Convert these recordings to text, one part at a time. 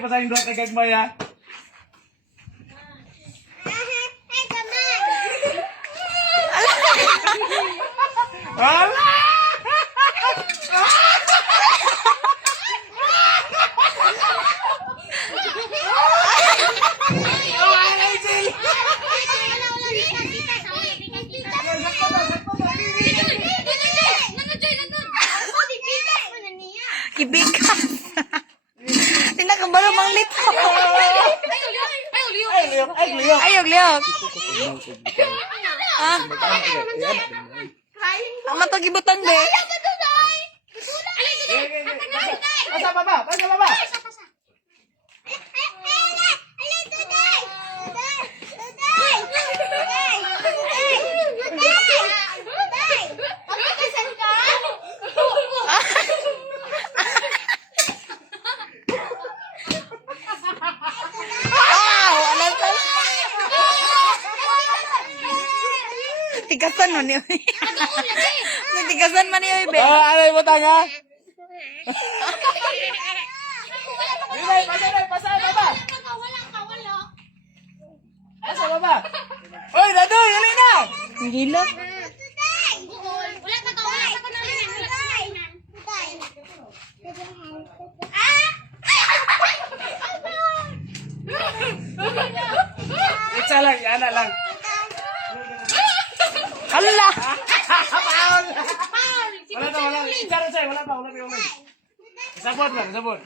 pasahin doon kay Gagmay ha. Wala! Kibigan. Tinakabalo mang lito. Ayog, liyok. Ah. Ang matagibutan be. Pasa baba, pasa baba. Tigasan mo niyo. Tigasan man niyo, be. Ano mo tanga? Dilay, pasa baba. Pasa baba. Oy, Dadoy, hali na. Ang hila. Isa lang, yan na lang. Hala. Wala na, wala. Isa rin sa'yo, wala pa. Isabot lang, isabot.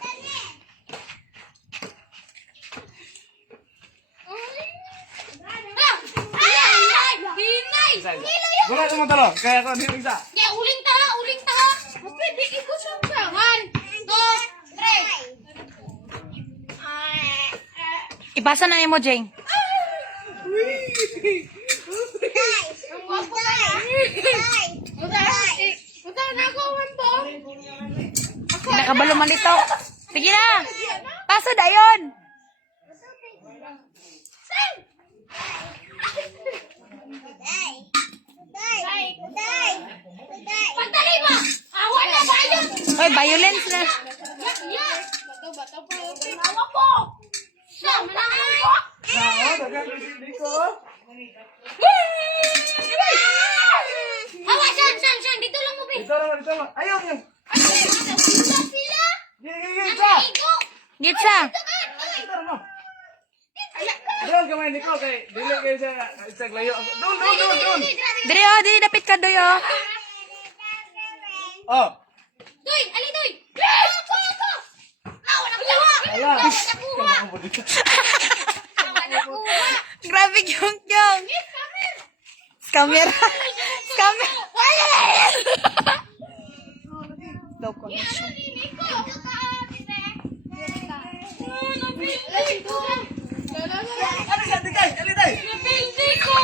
Wala naman talo, kaya ako hindi isa. Ya, uling taha. Pwede ikot siya ka. 1, 2, 3. Ipasa na mo, Jeng. Nakabalo man dito. Sige na. Pasa dayon. Pagdali mo! Awan na ba yun? Hoy, violence na. Bato po. Awa po! Siya, manangay ko! Awa, saan? Dito lang mo, be. Dito lang. Ayaw niyo. Sila! Gita. Gitsa. Dito lang. Doon kamay ni ko kay dili kayo sa glayo. Doon. Dire oh, di dapit ka doy oh. Oh. Doy! Ali, Doy! Ako! Awa na kuha! Ala. Awa na kuha! Grabe yung. Scammer. Scammer. Daw ko na siya. Ano sa tigay? Napildi ko!